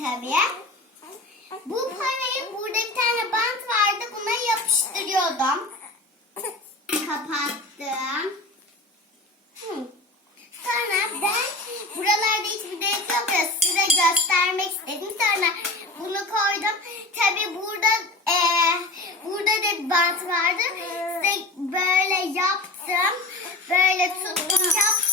yapacağım tabii. Bu parayı burada bir tane bant vardı. Buna yapıştırıyordum. Kapattım. Sonra ben buralarda hiçbir delik yok ya size göstermek istedim. Sonra bunu koydum. Tabii burada da bir bant vardı. Size böyle yaptım. Böyle tuttum yaptım.